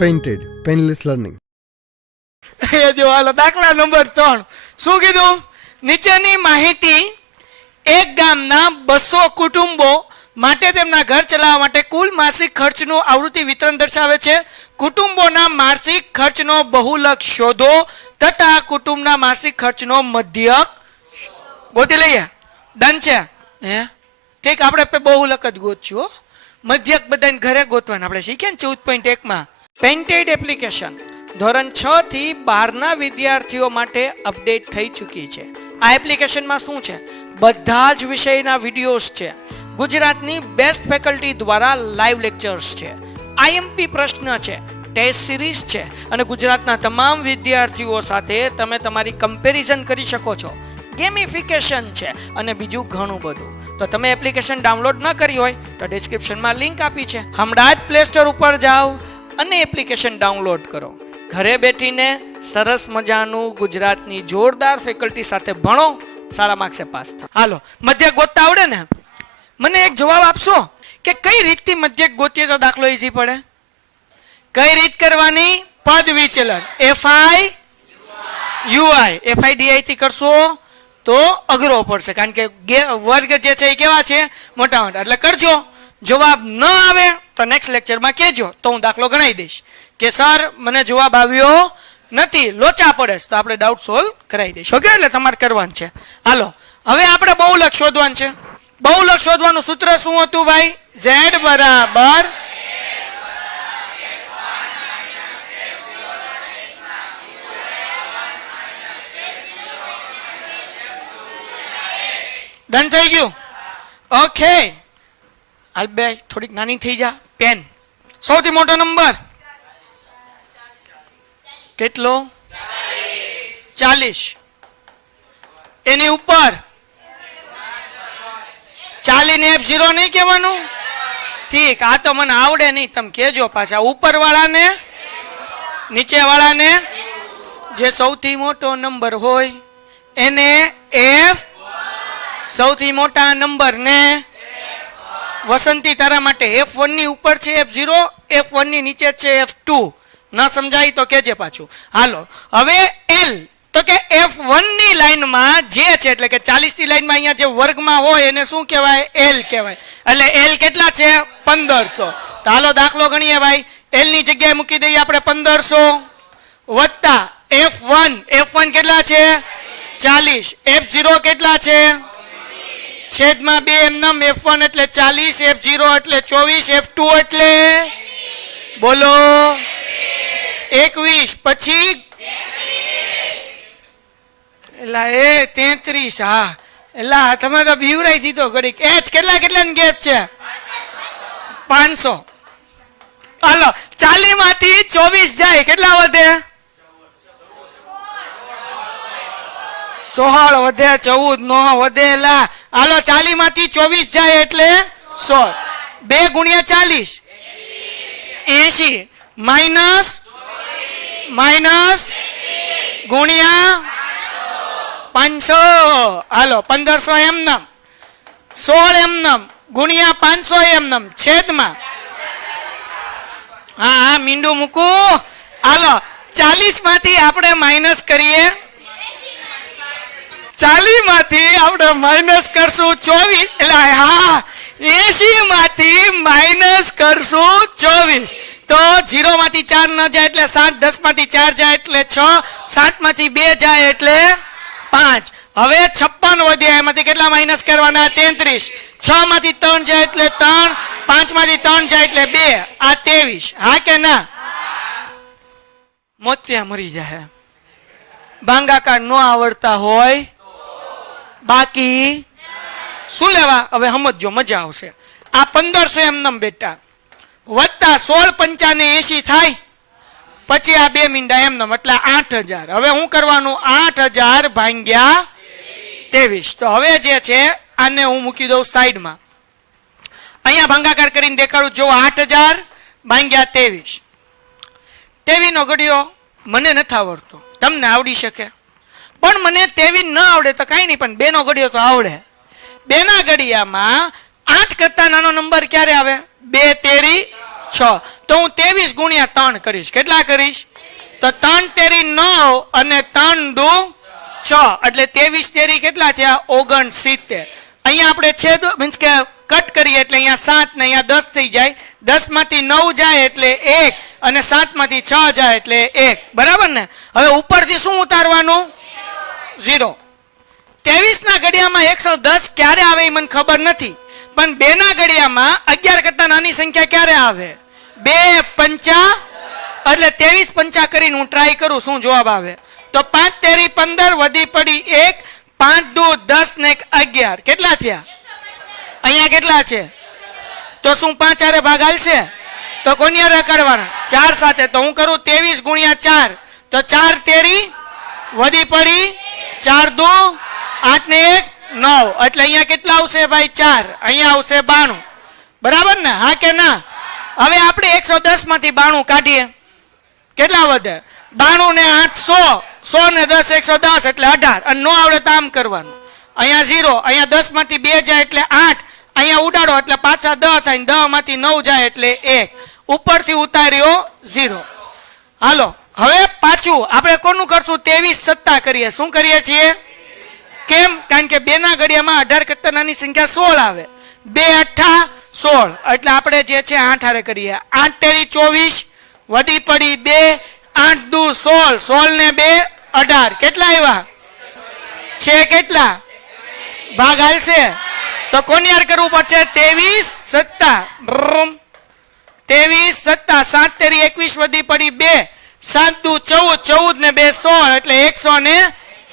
Painted painless learning. એ જો હાલો દાખલા number 3. શું કીધું? નીચેની માહિતી એક ગામના 200 કુટુંબો માટે તેમના ઘર ચલાવવા માટે કુલ માસિક ખર્ચનું આવૃત્તિ વિતરણ દર્શાવે છે. કુટુંબોના માસિક ખર્ચનો બહુલક શોધો તથા કુટુંબના માસિક ખર્ચનો મધ્યક ગોતી લઈએ. ડન છે? હે ઠીક, આપણે બહુલક જ ગોતશું. મધ્યક બધાને ઘરે ગોતવાના આપણે શીખ્યા ને 14.1 માં. પેઇન્ટેડ એપ્લિકેશન ધોરણ 6 થી 12 ના વિદ્યાર્થીઓ માટે અપડેટ થઈ ચૂકી છે. આ એપ્લિકેશનમાં શું છે? બધા જ વિષયના વિડીયોઝ છે. ગુજરાતની બેસ્ટ ફેકલ્ટી દ્વારા લાઈવ લેક્ચર્સ છે. આઈએમપી પ્રશ્ન છે, ટેસ્ટ સિરીઝ છે અને ગુજરાતના તમામ વિદ્યાર્થીઓ સાથે તમે તમારી કમ્પેરિઝન કરી શકો છો. ગેમિફિકેશન છે અને બીજું ઘણું બધું. તો તમે એપ્લિકેશન ડાઉનલોડ ન કરી હોય તો ડિસ્ક્રિપ્શનમાં લિંક આપી છે. હમણાં જ પ્લે સ્ટોર ઉપર જાઓ અને એપ્લિકેશન ડાઉનલોડ કરો. ઘરે બેઠીને સરસ મજાનું ગુજરાતની જોરદાર ફેકલ્ટી સાથે ભણો, સારા માર્ક્સે પાસ થાઓ. હાલો, મધ્યક ગોતતા આવડે ને? મને એક જવાબ આપશો કે કઈ રીતથી મધ્યક ગોતીએ તો દાખલો ઈઝી પડે? કઈ રીત કરવાની? પદ વિચલન FI UI FI DI થી કરશો તો અઘરો પડશે, કારણ કે વર્ગ જે છે એ કેવા છે? મોટા મોટા. એટલે કરજો. જવાબ ન આવે તો નેક્સ્ટ લેક્ચરમાં કહેજો, તો હું દાખલો ગણાવી દઈશ કે સર મને જવાબ આવ્યો નથી, લોચા પડે તો આપણે ડાઉટ સોલ્વ કરાવી દઈશ. ઓકે, એટલે તમારે કરવાનું છે. હાલો, હવે આપણે બહુલક શોધવાનું છે. બહુલક શોધવાનું સૂત્ર શું હતું ભાઈ? Z બરાબર ડન થઈ ગયું? ઓકે, હાલ બે થોડીક નાની થઈ જા. પેન સૌથી મોટો નંબર કેટલો? 40. એની ઉપર 40 ને F0 નહીં કહેવાનું? ઠીક, આ તો મને આવડે નહીં, તમે કહેજો પાછા. ઉપર વાળાને નીચે વાળાને જે સૌથી મોટો નંબર હોય એને F, સૌથી મોટા નંબર ને વસંતી તારા માટે F1 ની ઉપર છે F0, F1 ની નીચે છે F2. ન સમજાય તો કેજે પાછું. હાલો, હવે L તો કે F1 ની લાઈનમાં જે છે, એટલે કે 40 ની લાઈનમાં અહીંયા જે વર્ગમાં હોય એને શું કહેવાય? L કહેવાય. એટલે L કેટલા છે? 1500. તો હાલો દાખલો ગણીએ ભાઈ. L ની જગ્યાએ મૂકી દઈએ આપણે 1500 વત્તા F1 કેટલા છે? 40. F0 કેટલા છે? છેદમાં 2 એમનામ. F1 એટલે 40, F0 એટલે 24, F2 એટલે બોલો 21. પછી એલા એ 33. હા, એલા તમે તો બીવરાઈ દીધો ઘડીક. H કેટલાની ગેપ છે? 500. હાલો, 40 માંથી 24 જાય, કેટલા વધે? 16 વધે, 14 નો વધે. એલા હાલો, 40 માંથી 24 જાય એટલે 16. 2 ગુણ્યા 40 80 માઇનસ ગુણ્યા 500. હાલો, 1500 એમનામ, 16 એમનામ ગુણ્યા 500 એમનામ છેદમાં. હા, મીંડું મૂકું. હાલો, 40 માંથી આપણે માઇનસ કરીએ. 40 માંથી આપણે માઇનસ કરશું 24. એટલે હા, 80 માંથી માઇનસ કરશું 24. તો 0 માંથી 4 ન જાય એટલે 7, 10 માંથી 4 જાય એટલે 6, 7 માંથી 2 જાય એટલે 5. હવે 56 વધ્યા, એમાંથી કેટલા માઇનસ કરવાના? 33. 6 માંથી 3 જાય એટલે 3, 5 માંથી 3 જાય એટલે 2. આ 23. હા કે ના? મોતિયા મરી જાય. ભાંગાકાર ન આવડતા હોય બાકી શું લેવા? હવે સમજો, મજા આવશે. આ 1500 એમનેમ બેટા વત્તા 16 પંચાને 80 થાય, પછી આ 2 મીંડા એમનેમ એટલે 8000. હવે શું કરવાનું? 8000 ભાગ્યા 23. તો હવે જે છે આને હું મૂકી દઉં સાઈડમાં. અહીંયા ભાંગાકાર કરીને દેખાડું. જો 8000 ભાગ્યા 23. 23 નો ઘડિયો મને નથી આવડતો, તમને આવડી શકે. પણ મને 23 ન આવડે તો કઈ નહીં, પણ 2 નો ઘડિયો તો આવડે. 2 ના ઘડિયામાં 8 કરતા નાનો નંબર ક્યારે આવે? 2 તેરી 6. તો હું 23 ગુણ્યા 3 કરીશ. કેટલા કરીશ? તો 3 તેરી 9 અને 3 દુ 6 એટલે 23 તેરી કેટલા થયા? 69. અહીંયા આપણે છેદ મીન્સ કે કટ કરીએ એટલે અહીંયા 7 ને અહીંયા 10 થઈ જાય. 10 માંથી 9 જાય એટલે 1 અને 7 માંથી 6 જાય એટલે 1. બરાબર ને? હવે ઉપરથી શું ઉતારવાનું? 0. 23 ના ઘડિયામાં 110 ક્યારે આવે એ મને ખબર નથી, પણ 2 ના ઘડિયામાં 11 કરતા નાની સંખ્યા ક્યારે આવે? 2 પંચા એટલે 23 પંચા કરીને હું ટ્રાય કરું શું જવાબ આવે. તો 5 તેરી 15 વધી પડી 1, 5 દુ 10 ને 11 કેટલા થયા? અહીંયા કેટલા છે? તો શું 5 હારે ભાગ હાલશે? તો કોની હારે કાઢવાના? 4 સાથે. તો હું કરું 23 ગુણ્યા 4 તો 4 તેરી વધી પડી 4 દુ 8 ને 1 9 એટલે અહીંયા કેટલા આવશે ભાઈ? 4. અહીંયા આવશે 92. બરાબર ને? હા કે ના? હવે આપણે 110 માંથી 92 કાઢીએ. કેટલા વધે? 92 ને 8 100, 100 ને 10 110 એટલે 18. અને નો આવડે તો આમ કરવાનું. અહીંયા 0, અહીંયા 10 માંથી 2 જાય એટલે 8, અહીંયા ઉડાડો એટલે પાછા 10 થાય. 10 માંથી 9 જાય એટલે 1. ઉપરથી ઉતાર્યો 0. હાલો હવે પાછું આપણે કોનું કરશું? 23 સત્તા કરીએ. શું કરીએ છીએ? કેમ? કારણ કે 2 ના ઘડિયામાં 18 કરતા નાની સંખ્યા 16 આવે. 2 8 16 એટલે આપણે જે છે 8 હારે કરીએ. 8 તેરી 24 વધી પડી 2, 8 દુ 16, 16 ને 2 18 કેટલા આવ્યા? છે કેટલા? ભાગ હાલશે? તો કોની હારે કરવું પડશે? 23 સત્તા. 23 સત્તા 7 તેરી 21 વધી પડી 2, 7 દુ 14, 14 ને 2 16 એટલે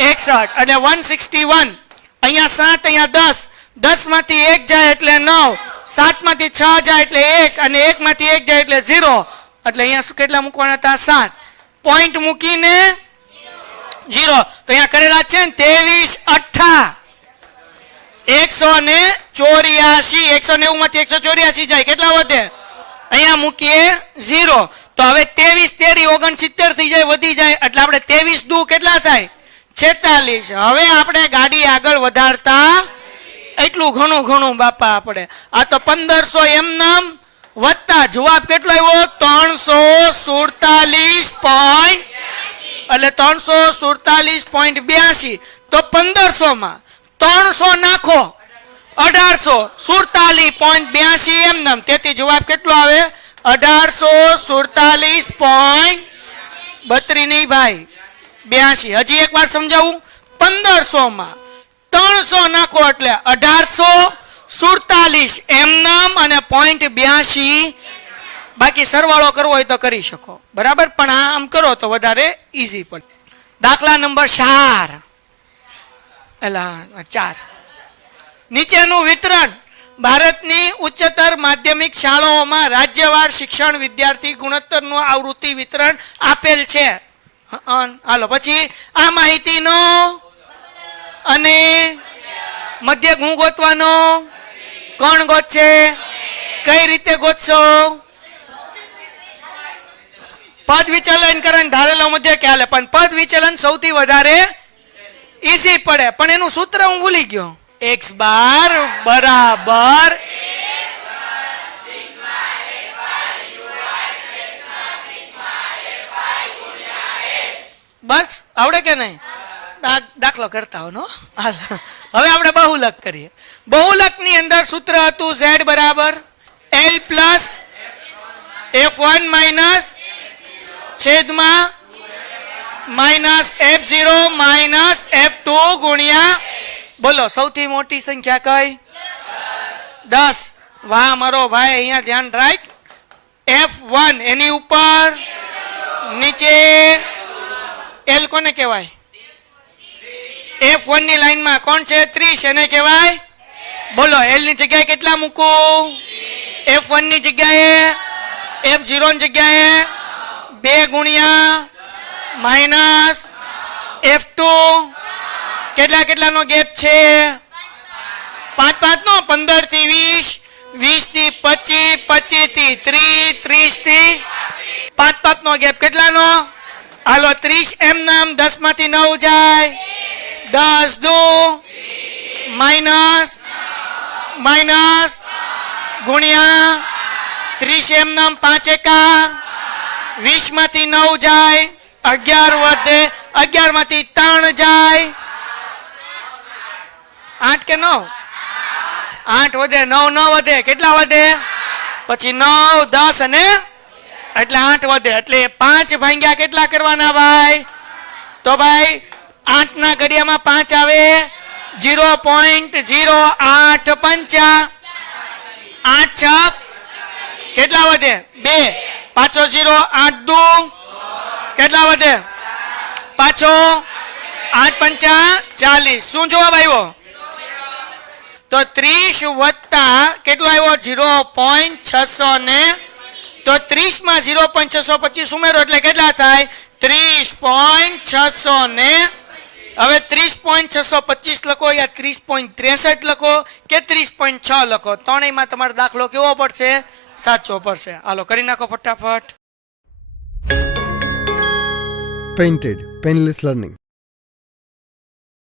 161 અને 161. અહીંયા 7 અહીંયા 10, 10 માંથી 1 જાય એટલે 9, 7 માંથી 6 જાય એટલે 1 અને 1 માંથી 1 જાય એટલે 0 એટલે અહીંયા શું કેટલા મૂકવાના હતા? 7. પોઈન્ટ મૂકીને 0. તો અહીંયા કરેલા છે ને 23 8 184. 190 માંથી 184 જાય કેટલા વધે? અહીંયા મૂકીએ 0. તો હવે 23 તેરી 69 થઈ જાય, વધી જાય એટલે આપણે 23 દુ કેટલા થાય? 46. હવે આપણે ગાડી આગળ વધારતા એટલું ઘણું બાપા આપણે આ તો 1500 એમ નામ વધતા જવાબ કેટલો આવ્યો? 347 પોઈન્ટ એટલે 347.82. તો 1500 માં 300 નાખો 1847.82 એમ નામ. તેથી જવાબ કેટલો આવે? 1847.32 નહીં ભાઈ 82. હજી એક વાર સમજાવું. 1500 માં 300 નાખો એટલે 1847 એમ નામ અને 0.82. બાકી સરવાળો કરવો હોય તો કરી શકો. બરાબર? પણ આમ કરો તો વધારે ઈઝી પડે. દાખલા નંબર 4. નીચેનું વિતરણ ભારતની ઉચ્ચતર માધ્યમિક શાળાઓમાં રાજ્યવાર શિક્ષણ વિદ્યાર્થી ગુણોત્તરનું આવૃત્તિ વિતરણ આપેલ છે. હાલો પછી આ માહિતીનો અને મધ્ય હું ગોતવાનો? કોણ ગોતશે? કઈ રીતે ગોતશો? પદ વિચલન કરે ધારેલો મધ્ય ખ્યાલ, પણ પદ વિચલન સૌથી વધારે ઈઝી પડે. પણ એનું સૂત્ર હું ભૂલી ગયો. x બાર બરાબર બસ આવડે કે નહીં? દાખલો કરતા હો. હવે આપણે બહુલક કરીએ. બહુલક ની અંદર સૂત્ર હતું z બરાબર l પ્લસ f1 માઇનસ છેદમાં માઇનસ f0 માઇનસ f2 ગુણ્યા બોલો સૌથી મોટી સંખ્યા કઈ? 10. વાહ મારો ભાઈ, અહીંયા ધ્યાન રાખ. f1 એની ઉપર નીચે l કોને કહેવાય? f1 ની લાઈનમાં કોણ છે? 30 એને કહેવાય. બોલો l ની જગ્યાએ કેટલા મૂકું? f1 ની જગ્યાએ f0 ની જગ્યાએ 2 ગુણ્યા માઇનસ f2 કેટલાનો ગેપ છે? 5 નો 15 થી 20 થી 25 25 થી 30 30 થી 5 નો ગેપ કેટલાનો? હાલો 30 એમ નામ 10 માંથી 9 જાય 10 દુ માઇનસ ગુણ્યા 30 એમ નામ 5 એકા 20 માંથી 9 જાય 11 વધે 11 માંથી 3 જાય 8 કે 9 8 વધે 9 ન વધે કેટલા વધે પછી 9 10 અને એટલે 8 વધે એટલે 5 ભાગ્યા કેટલા કરવાના ભાઈ તો ભાઈ 8 ના ઘડિયામાં 5 આવે 0.08 8 છક કેટલા વધે 2 પાછો 0 8 દુ કેટલા વધે પાછો 8 પંચા 40 શું જવાબ આવ્યો તો 30 વત્તા કેટલો આવ્યો 0.600 ને તો 30 માં 0.625 ઉમેરો એટલે કેટલા થાય 30.600 ને હવે 30.625 લખો યા 30.63 લખો કે 30.6 લખો ત્રણેયમાં તમારો દાખલો કેવો પડશે સાચો પડશે હાલો કરી નાખો ફટાફટ Painted Painless Learning